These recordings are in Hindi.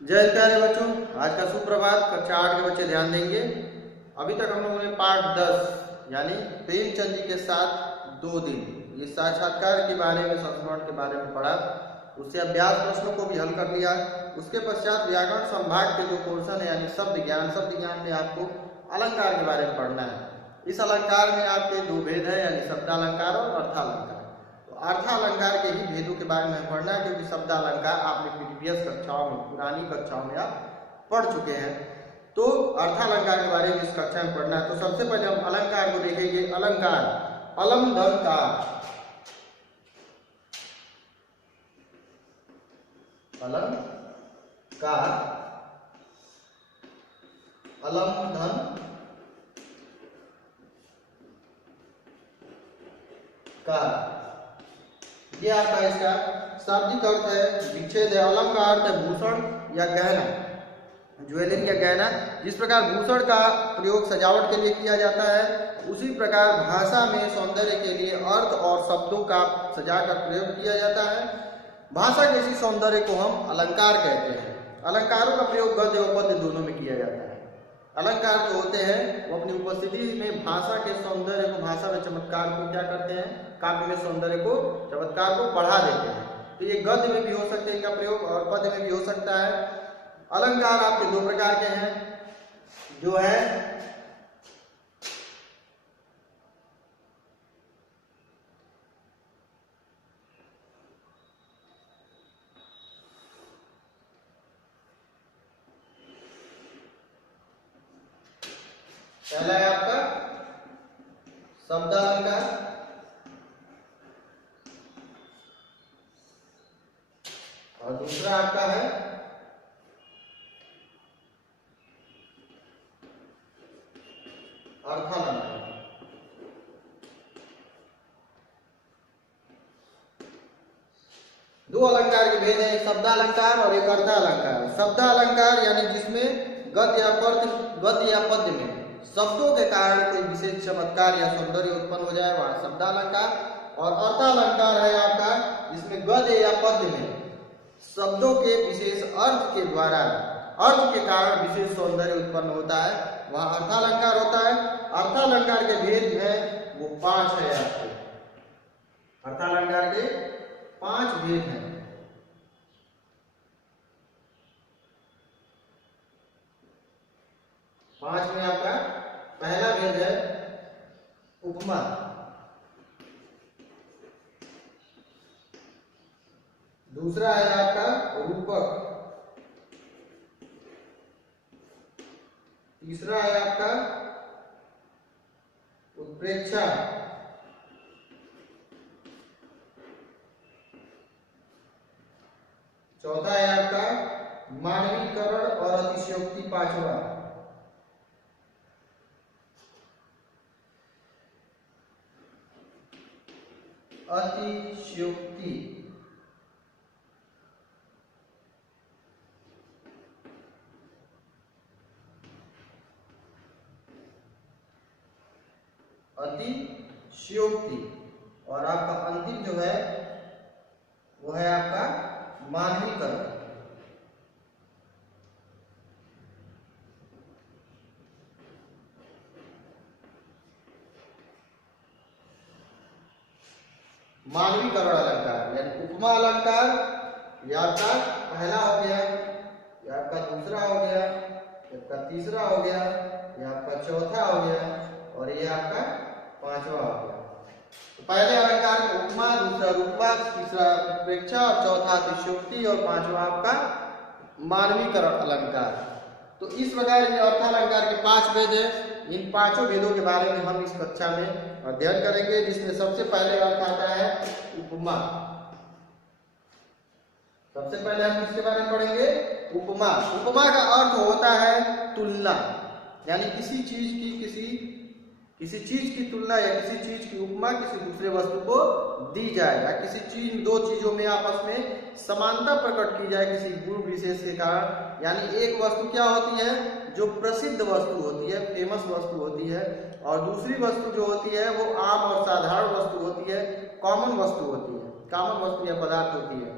जय प्यारे बच्चों, आज का सुप्रभात। कक्षा 8 के बच्चे ध्यान देंगे। अभी तक हम लोगों ने पाठ 10 यानी प्रेमचंद जी के साथ 2 दिन ये साक्षात्कार के बारे में, संस्मरण के बारे में पढ़ा। उससे अभ्यास प्रश्नों को भी हल कर लिया। उसके पश्चात व्याकरण संभाग के जो पोर्शन है यानी शब्द ज्ञान में आपको अलंकार के बारे में पढ़ना है। इस अलंकार में आपके 2 भेद है यानी शब्दालंकार और अर्थालंकार। तो अर्थालंकार के ही भेदों के बारे में पढ़ना है, क्योंकि शब्दालंकार आपने प्रीवियस कक्षाओं में, पुरानी कक्षाओं में आप पढ़ चुके हैं। तो अर्थालंकार के बारे में इस कक्षा में पढ़ना है। तो सबसे पहले हम अलंकार को देखेंगे। अलंकार, अलम धन का, अलंकार, अलम धन का, ये आपका इसका शाब्दिक अर्थ है, विच्छेद है। अलम का अर्थ है भूषण या गहना, ज्वेलरी या गहना। जिस प्रकार भूषण का प्रयोग सजावट के लिए किया जाता है, उसी प्रकार भाषा में सौंदर्य के लिए अर्थ और शब्दों का सजाकर प्रयोग किया जाता है। भाषा के इसी सौंदर्य को हम अलंकार कहते हैं। अलंकारों का प्रयोग गद्य और पद्य दोनों में किया जाता है। अलंकार जो होते हैं वो अपनी उपस्थिति में भाषा के सौंदर्य को, भाषा में चमत्कार को क्या करते हैं, काव्य में सौंदर्य को, चमत्कार को बढ़ा देते हैं। तो ये गद्य में भी हो सकते हैं इनका प्रयोग और पद्य में भी हो सकता है। अलंकार आपके 2 प्रकार के हैं, जो है पहला है आपका शब्दालंकार और दूसरा आपका है अर्थालंकार। दो अलंकार के भेद हैं, एक शब्दालंकार और एक अर्थालंकार। शब्दालंकार यानी जिसमें गद्य या पद्य में शब्दों के कारण कोई विशेष चमत्कार या सौंदर्य उत्पन्न हो जाए, वहां शब्दालंकार। और अर्थालंकार है आपका जिसमें गद्य या पद्य में शब्दों के विशेष अर्थ के द्वारा, अर्थ के कारण विशेष सौंदर्य उत्पन्न होता है, वहां अर्थालंकार होता है। अर्थालंकार के भेद है वो 5 है आपके। अर्थालंकार के 5 भेद हैं। पांच में आपका पहला भेद है उपमा, दूसरा है आपका रूपक, तीसरा है आपका उत्प्रेक्षा, चौथा है आपका मानवीकरण और अतिशयोक्ति, पांचवा अतिशयोक्ति। अतिशयोक्ति और आपका अंतिम जो है वो है आपका मानवीकरण। मानवीकरण अलंकार यानी उपमा अलंकार, यह आपका पहला हो गया, यह आपका दूसरा हो गया, यह आपका तीसरा हो गया, यह आपका चौथा हो गया और यह आपका 5वां हो गया। तो पहले अलंकार में उपमा, दूसरा रूपक, तीसरा उत्प्रेक्षा और चौथा अतिशयोक्ति और 5वां आपका मानवीकरण अलंकार। तो इस प्रकार ये अर्थालंकार के 5 भेद है। इन 5 भेदों के बारे में हम इस कक्षा में अध्ययन करेंगे, जिसमें सबसे पहले अर्थ आता है उपमा। सबसे पहले हम किसके बारे में पढ़ेंगे? उपमा। उपमा का अर्थ होता है तुलना, यानी किसी चीज की तुलना या किसी चीज की उपमा किसी दूसरे वस्तु को दी जाए, या किसी चीज, 2 चीजों में आपस में समानता प्रकट की जाए किसी गुण विशेष के कारण। यानी एक वस्तु क्या होती है जो प्रसिद्ध वस्तु होती है, फेमस वस्तु होती है, और दूसरी वस्तु जो होती है वो आम और साधारण वस्तु होती है, कॉमन वस्तु होती है, कॉमन वस्तु या पदार्थ होती है।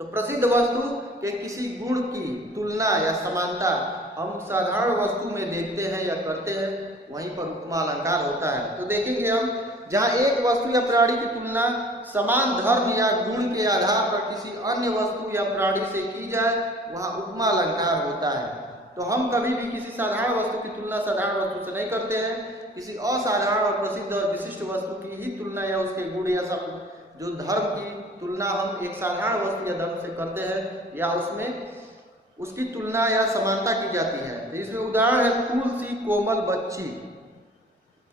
तो प्रसिद्ध वस्तु के किसी गुण की तुलना या समानता हम साधारण वस्तु में देखते हैं या करते हैं, वहीं पर उपमा अलंकार होता है। तो देखेंगे हम, जहाँ एक वस्तु या प्राणी की तुलना समान धर्म या गुण के आधार पर किसी अन्य वस्तु या प्राणी से की जाए, वहाँ उपमा अलंकार होता है। तो हम कभी भी किसी साधारण वस्तु की तुलना साधारण वस्तु से नहीं करते हैं, किसी असाधारण और प्रसिद्ध और विशिष्ट वस्तु की ही तुलना या उसके गुण या सब जो धर्म की तुलना हम एक साधारण वस्तु या धर्म से करते हैं या उसमें उसकी तुलना या समानता की जाती है। तो इसमें उदाहरण है फूल सी कोमल बच्ची।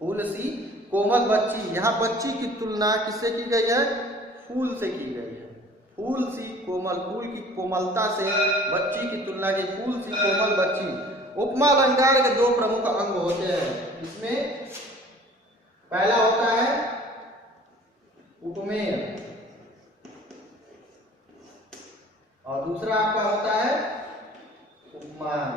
फूल सी कोमल बच्ची, यहाँ बच्ची की तुलना किससे की गई है? फूल से की गई है। फूल सी कोमल, फूल की कोमलता से बच्ची की तुलना की, फूल सी कोमल बच्ची। उपमा अलंकार के दो प्रमुख अंग होते हैं। इसमें पहला होता है उपमेय और दूसरा आपका होता है उपमान।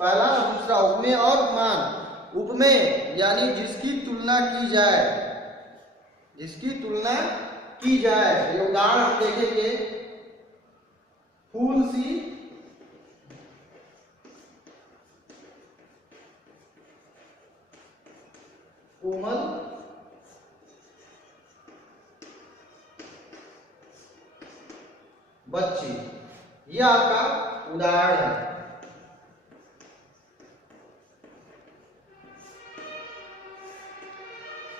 पहला और दूसरा उपमेय और उपमान। उपमेय यानी जिसकी तुलना की जाए, जिसकी तुलना की जाए। ये उदाहरण हम देखेंगे, फूल सी कोमल बच्ची, यह आपका उदाहरण है।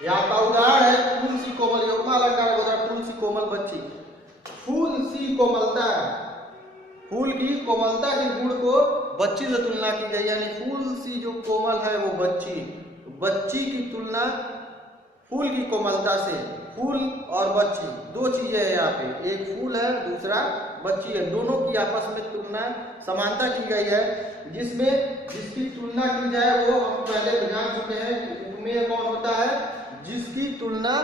यह आपका उदाहरण है फूल सी कोमल, उपमा अलंकार होता है फूल सी कोमल बच्ची। फूल सी कोमलता, फूल की कोमलता के गुण को बच्ची से तुलना की गई, यानी फूल सी जो कोमल है वो बच्ची, बच्ची की तुलना फूल की कोमलता से। फूल और बच्ची दो चीजें हैं यहाँ पे, एक फूल है दूसरा बच्ची है, दोनों की आपस में तुलना समानता की गई है। जिसमें जिसकी तुलना की जाए वो हम पहले भी जान चुके हैं कि उपमेय कौन होता है? जिसकी तुलना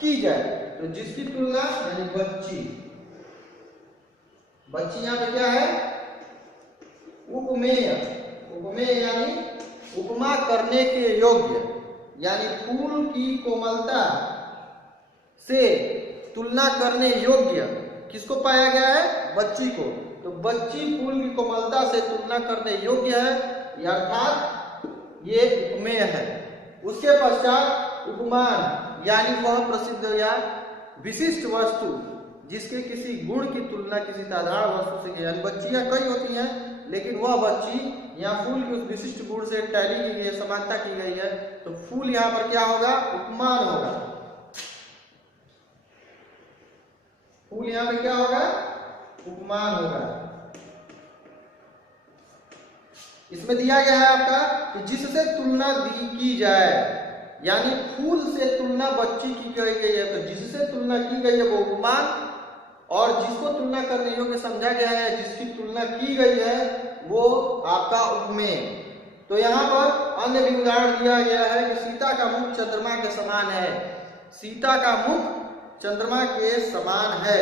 की जाए। तो जिसकी तुलना यानी बच्ची, बच्ची यहाँ पे क्या है? उपमेय। उपमेय यानी उपमा करने के योग्य, यानी फूल की कोमलता से तुलना करने योग्य किसको पाया गया है? बच्ची को। तो बच्ची फूल की कोमलता से तुलना करने योग्य है, अर्थात ये उपमेय है। उसके पश्चात उपमान, यानी वह प्रसिद्ध या विशिष्ट वस्तु जिसके किसी गुण की तुलना किसी साधारण वस्तु से की। यानी बच्चियां कई होती हैं, लेकिन वह बच्ची यहाँ फूल के उस विशिष्ट गुण से टैली की गई है, समानता की गई है। तो फूल यहाँ पर क्या होगा? उपमान होगा। फूल यहाँ पे क्या होगा? उपमान होगा। इसमें दिया गया है आपका कि जिससे तुलना की जाए, यानी फूल से तुलना बच्ची की गई है, तो जिससे तुलना की गई है वो उपमान, और जिसको तुलना करने योग्य समझा गया है, जिसकी तुलना की गई है वो आपका उपमेय। तो यहाँ पर अन्य भी उदाहरण दिया गया है कि सीता का मुख चंद्रमा के समान है। सीता का मुख चंद्रमा के समान है।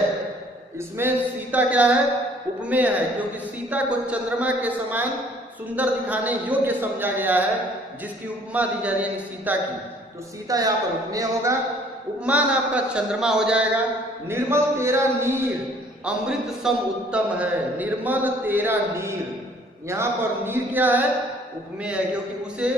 इसमें सीता क्या है? उपमेय है, क्योंकि सीता को चंद्रमा के समान सुंदर दिखाने योग्य समझा गया है, जिसकी उपमा दी जा रही है सीता की। तो सीता यहाँ पर उपमेय होगा। उपमान आपका चंद्रमा हो जाएगा। निर्मल तेरा नीर अमृत सम उत्तम है। निर्मल तेरा नीर, यहाँ पर नीर क्या है? उपमेय है, क्योंकि उसे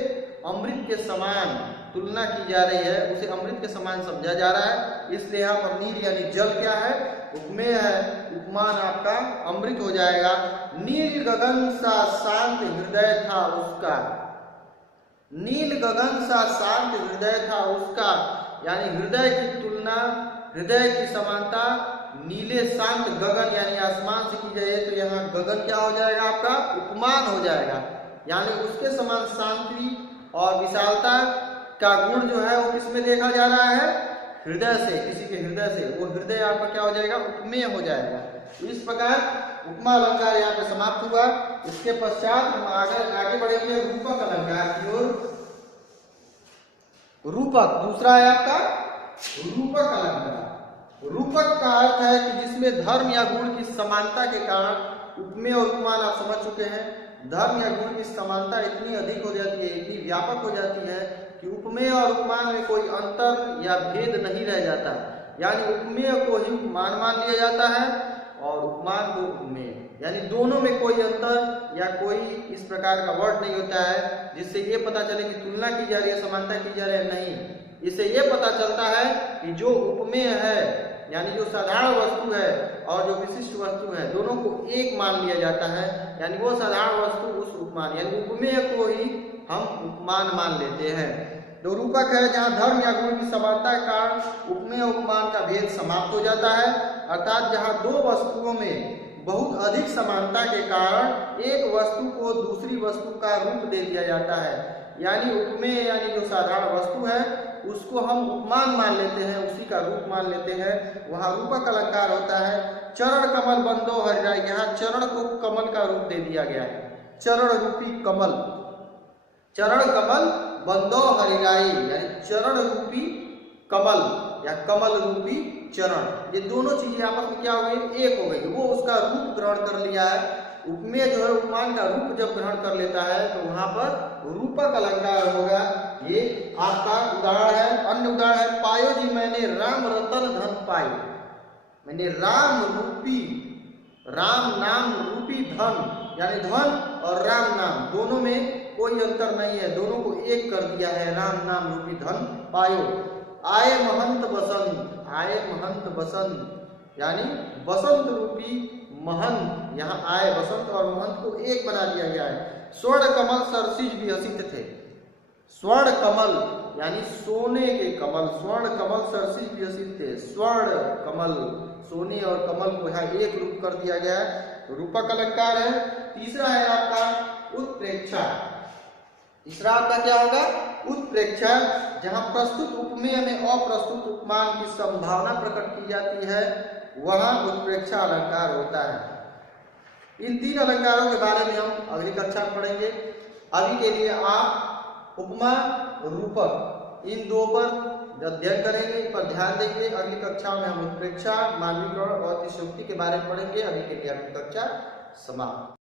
अमृत के समान तुलना की जा रही है, उसे अमृत के समान समझा जा रहा है, इसलिए यहाँ पर नीर यानी जल क्या है? उपमेय है। उपमान आपका अमृत हो जाएगा। नील गगन सा शांत हृदय था उसका। नील गगन सा शांत हृदय था उसका, यानी हृदय की तुलना, हृदय की समानता नीले शांत गगन यानी आसमान से की जाए, तो यहाँ गगन क्या हो जाएगा? आपका उपमान हो जाएगा। यानी उसके समान शांति और विशालता का गुण जो है वो किसमें देखा जा रहा है? हृदय से, किसी के हृदय से। वो हृदय आपका क्या हो जाएगा? उपमेय हो जाएगा। तो इस प्रकार उपमा अलंकार यहाँ पे समाप्त हुआ। इसके पश्चात हम आगे बढ़ेंगे रूपक अलंकार की ओर। रूपक दूसरा है आपका रूपक अलंकार। रूपक का अर्थ है कि जिसमें धर्म या गुण की समानता के कारण, उपमेय और उपमान आप समझ चुके हैं, धर्म या गुण की समानता इतनी अधिक हो जाती है, इतनी व्यापक हो जाती है कि उपमेय और उपमान में कोई अंतर या भेद नहीं रह जाता, यानी उपमेय को ही उपमान मान लिया जाता है और उपमान को उपमेय, यानी दोनों में कोई अंतर या कोई इस प्रकार का वर्ड नहीं होता है जिससे ये पता चले कि तुलना की जा रही है, समानता की जा रही है। नहीं, इससे ये पता चलता है कि जो उपमेय है यानी जो साधारण वस्तु है और जो विशिष्ट वस्तु है दोनों को एक मान लिया जाता है, यानी वो साधारण वस्तु उस उपमान यानी उपमेय को ही हम उपमान मान लेते हैं। तो रूपक है जहाँ धर्म या गुण की समानता के कारण उपमेय उपमान का भेद समाप्त हो जाता है, अर्थात जहाँ दो वस्तुओं में बहुत अधिक समानता के कारण एक वस्तु को दूसरी वस्तु का रूप दे दिया जाता है, यानी उपमेय यानी जो साधारण वस्तु है उसको हम उपमान मान लेते हैं, उसी का रूप मान लेते हैं, वहाँ रूपक अलंकार होता है। चरण कमल बंदो हरिराई, यहाँ चरण को कमल का रूप दे दिया गया है, चरण रूपी कमल, चरण कमल बंदो हरिराई यानी चरण रूपी कमल या कमल रूपी चरण, ये दोनों चीजें आपस में क्या हो गई, एक हो गई, वो उसका रूप ग्रहण कर लिया है। उपमेय जो है उपमान का रूप जब ग्रहण कर लेता है तो वहां पर रूपक अलंकार होगा। ये आपका उदाहरण है। अन्य उदाहरण है, पायो जी मैंने राम रतन धन पायो, मैंने राम नाम रूपी धन यानी धन और राम नाम दोनों में कोई अंतर नहीं है, दोनों को एक कर दिया है, राम नाम रूपी धन पायो। आए महंत बसंत, आए महंत बसंत यानी बसंत रूपी महंत, यहाँ आए बसंत और महंत को एक बना दिया गया है। स्वर्ण कमल सरसिज विहसित थे, स्वर्ण कमल यानी सोने के कमल, स्वर्ण कमल सरसिज विहसित थे, स्वर्ण कमल सोने और कमल को यहाँ एक रूप कर दिया गया है, रूपक अलंकार है। तीसरा है आपका उत्प्रेक्षा, तीसरा आपका क्या होगा, उत्प्रेक्षा, जहां प्रस्तुत उपमेय में अप्रस्तुत उपमान की संभावना प्रकट की जाती है वहां उत्प्रेक्षा अलंकार होता है। इन तीन अलंकारों के बारे में हम अगली कक्षा में पढ़ेंगे। अभी के लिए आप उपमा रूपक इन दो पर अध्ययन करेंगे, इन पर ध्यान देंगे। अगली कक्षा में हम उत्प्रेक्षा, मानवीकरण और अतिशयोक्ति के बारे में पढ़ेंगे। अभी के लिए आपकी कक्षा समाप्त।